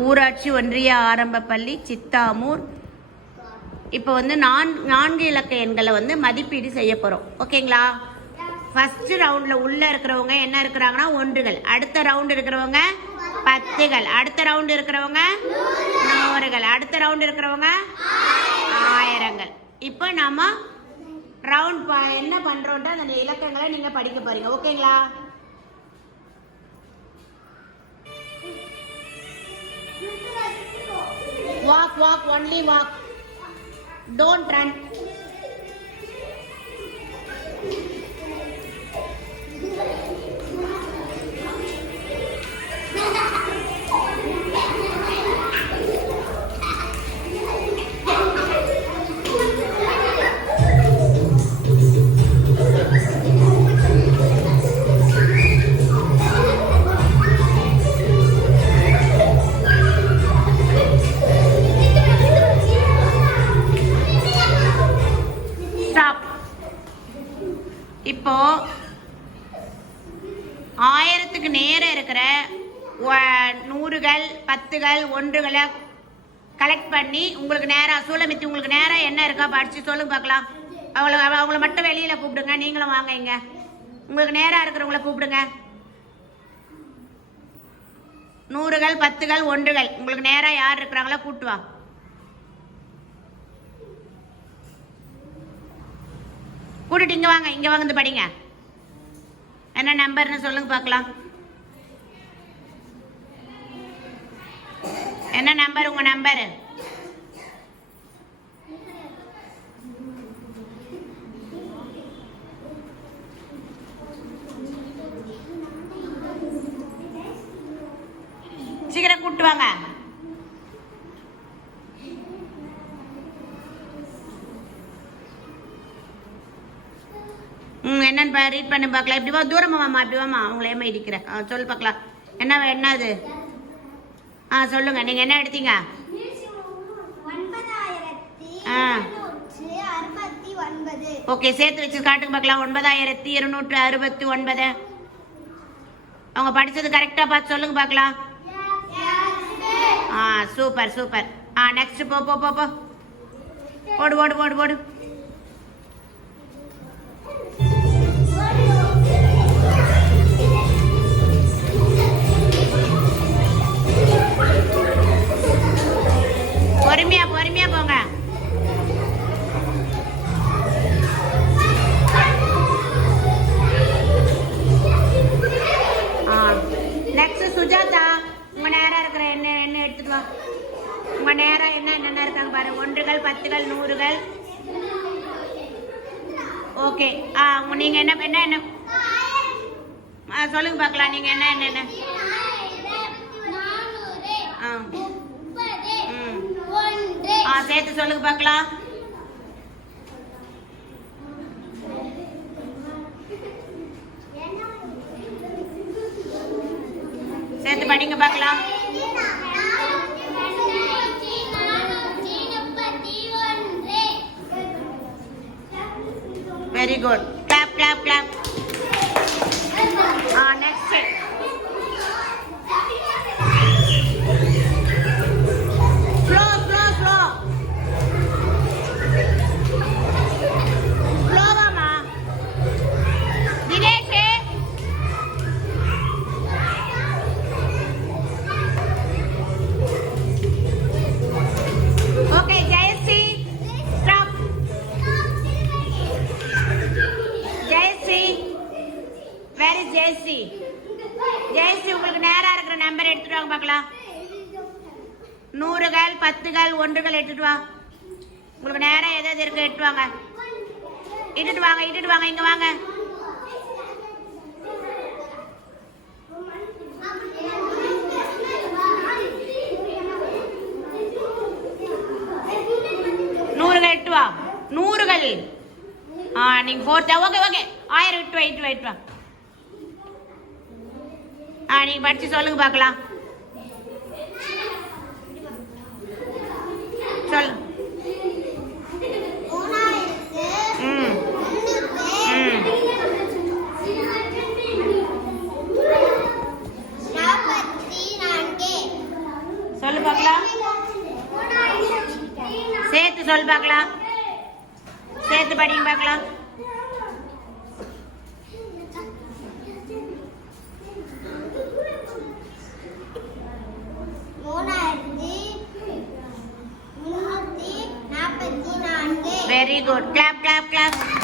ஊராட்சி ஒன்றிய ஆரம்ப பள்ளி சித்தாமூர். இப்போ வந்து நான் நான்கு இலக்க எண்களை வந்து மதிப்பீடு செய்ய போகிறோம் ஓகேங்களா? ஃபஸ்ட்டு ரவுண்டில் உள்ளே இருக்கிறவங்க என்ன இருக்கிறாங்கன்னா ஒன்றுகள். அடுத்த ரவுண்டு இருக்கிறவங்க பத்துகள். அடுத்த ரவுண்டு இருக்கிறவங்க நூறுகள். அடுத்த ரவுண்ட் இருக்கிறவங்க ஆயிரங்கள். இப்போ நம்ம ரவுண்ட் ப என்ன பண்ணுறோன்ட்டு அந்த இலக்கங்களை நீங்கள் படிக்க போகிறீங்க ஓகேங்களா? Walk, walk, only walk. Don't run. ஆயிரத்துக்கு நேரம் இருக்கிற நூறுகள் பத்துகள் ஒன்றுகளை கலெக்ட் பண்ணி உங்களுக்கு நேராக சூழமித்தி உங்களுக்கு நேராக என்ன இருக்கா படித்து சொல்லுங்க பார்க்கலாம். அவங்கள அவங்கள மட்டும் வெளியில் கூப்பிடுங்க. நீங்களும் வாங்க இங்கே. உங்களுக்கு நேராக இருக்கிறவங்கள கூப்பிடுங்க. நூறுகள் பத்துகள் ஒன்றுகள். உங்களுக்கு நேராக யார் இருக்கிறாங்களோ கூப்பிட்டு வா. கூட்டிட்டு இங்கே வாங்க இங்கே வந்து படிங்க. என்ன நம்பர்னு சொல்லுங்க பார்க்கலாம். என்ன நம்பர் உங்க நம்பர்? சீக்கிரம் கூப்பிட்டு வாங்க. என்னன்னு பா ரீட் பண்ணி பார்க்கலாம். இப்படி வா தூரமா மாமா இப்படி வாமா அவங்கள ஏமா இடிக்கிறேன் ஆ சொல்லு பார்க்கலாம். என்ன என்ன அது? ஆ சொல்லுங்க. நீங்க என்ன எடுத்தீங்க? ஆ. ஓகே சேர்த்து வச்சு காட்டுங்க பார்க்கலாம். ஒன்பதாயிரத்தி இருநூற்று அறுபத்தி ஒன்பது. அவங்க படிச்சது கரெக்டாக பார்த்து சொல்லுங்க பார்க்கலாம். ஆ சூப்பர் சூப்பர். ஆ நெக்ஸ்ட் போ போ போ போடு ஓடு ஓடு ஓடு. நேரம் என்ன என்னென்ன இருக்காங்க பாருங்க ஒன்றுகள் பத்துகள் நூறுகள். ஓகே ஆ நீங்க என்ன என்ன என்ன? ஆ, சொல்லுங்க பார்க்கலாம். நீங்க என்ன என்னென்ன ஆ. ம். ஆ சேர்த்து சொல்லுங்க பார்க்கலாம். சேர்த்து படிங்க பார்க்கலாம். Very good clap clap clap ஆ நெக்ஸ்ட் பார்க்கலாம். நூறு கால் பார்க்கலாம் நூறுகள் பத்துகள் ஒன்றுகள் எட்டுட்டு வா. உங்களுக்கு நேரம் எது எது இருக்கு எடுத்து வாங்க. இட்டுட்டு வாங்க இட்டுட்டு வாங்க இங்கே வாங்க. நூறுகள் எட்டு வா. நூறுகள் ஆ நீங்க ஃபோர்த்தா ஓகே ஓகே ஆயிரம் எட்டு வா எட்டு வா எட்டு வா. ஆ நீங்க படிச்சு சொல்லுங்க பார்க்கலாம் சொல்லு மூணாயிரத்து ம் ஒண்ணுக்கு ம் நாற்பத்தி நான்கு சொல்லு பார்க்கலாம் சொல்லு பார்க்கலாம் சேர்த்து படிங்க பார்க்கலாம் very good clap clap clap